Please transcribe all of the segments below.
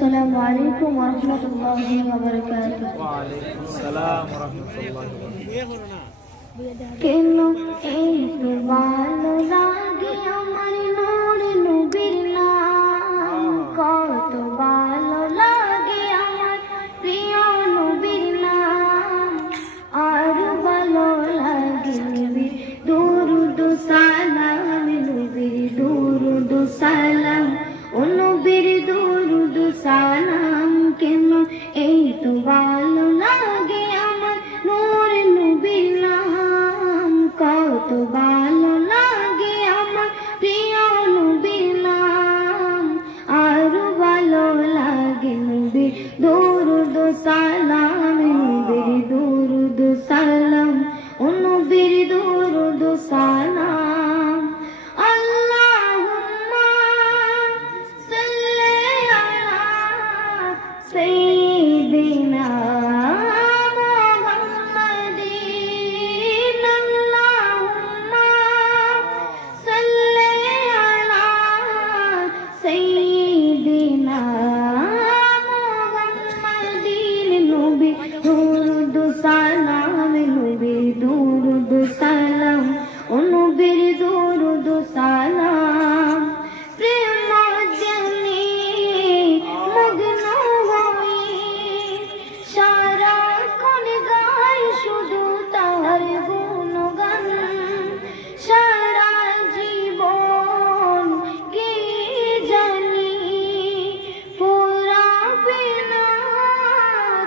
আসসালামু আলাইকুম ওয়া রাহমাতুল্লাহি ওয়া বারাকাতুহু। ওয়া আলাইকুম আসসালাম ওয়া রাহমাতুল্লাহি ওয়া বারাকাতুহু। কেন এই তো ভালো লাগে আমার নূর নবীর নাম, কত ভালো লাগে আমার প্রিয় নবীর নাম, আর ভালো লাগে নবীর দুরূদ সালাম, নবীর দুরূদ সালাম, ও নবীর দুরূদ সালাম। কেন এই তো ভালো লাগে আমার নূর নবীর নাম, কত ভালো লাগে আমার প্রিয় নবীর নাম, আরো ভালো লাগে নবীর দুরূদ সালাম, নবীর দুরূদ সালাম, ও নবীর দুরূদ সালাম। আল্লাহুম্মা সাল্লি আলা সাইয়্যিদিনা দুরূদ সালাম, নবীর দুরূদ সালাম, ও নবীর দুরূদ সালাম। প্রেম জানি মগ্ন হই, সারাক্ষণ গাই শুধু তার গুণগান, সারা জীবন কি জানি পুরাবে না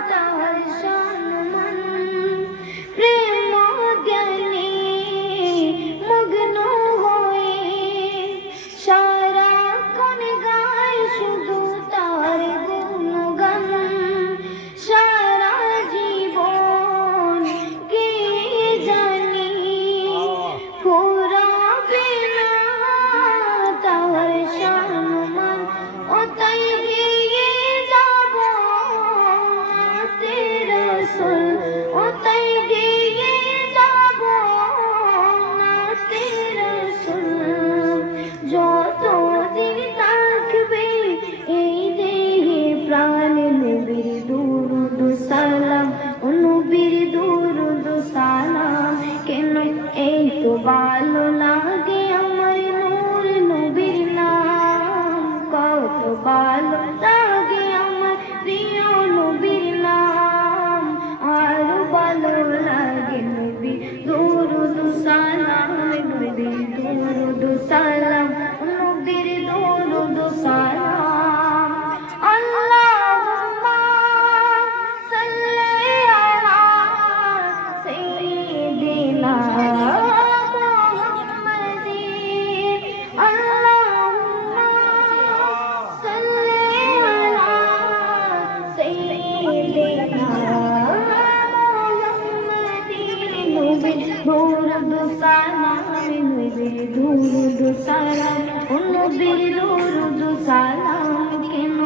তার সম্মান। প্রেম জ্ঞানে মগ্ন হয়ে সারাক্ষণ গাই শুধু তার গুণগান, সারা জীবন কি জানি পুরাবে না তার সম্মান। ও তাই গিয়ে যাব নাতে রাসূল, ও তাই গিয়ে যাব নাতে রাসূল। যতদিন থাকবে এই দেহে প্রাণ, নবীর দুরূদ সালাম, ও নবীর দুরূদ সালাম। কেন এই তো ভালো লাগে আমার নূর নবীর নাম, কত ভালো লাগে আমার প্রিয় নবীর নাম, আরো ভালো লাগে নবীর দুরূদ সালাম, নবীর দুরূদ সালাম, নবীর দুরূদ সালাম। আল্লাহুম্মা সাল্লি আলা সাইয়্যিদিনা মুহাম্মাদিন, আল্লাহুম্মা সাল্লি আলা সাইয়্যিদিনা মুহাম্মাদিন, নবীর দুরূদ সালাম, নবীর দুরূদ সালাম, ও নবীর দুরূদ সালাম। কেন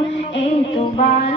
এই তো ভালো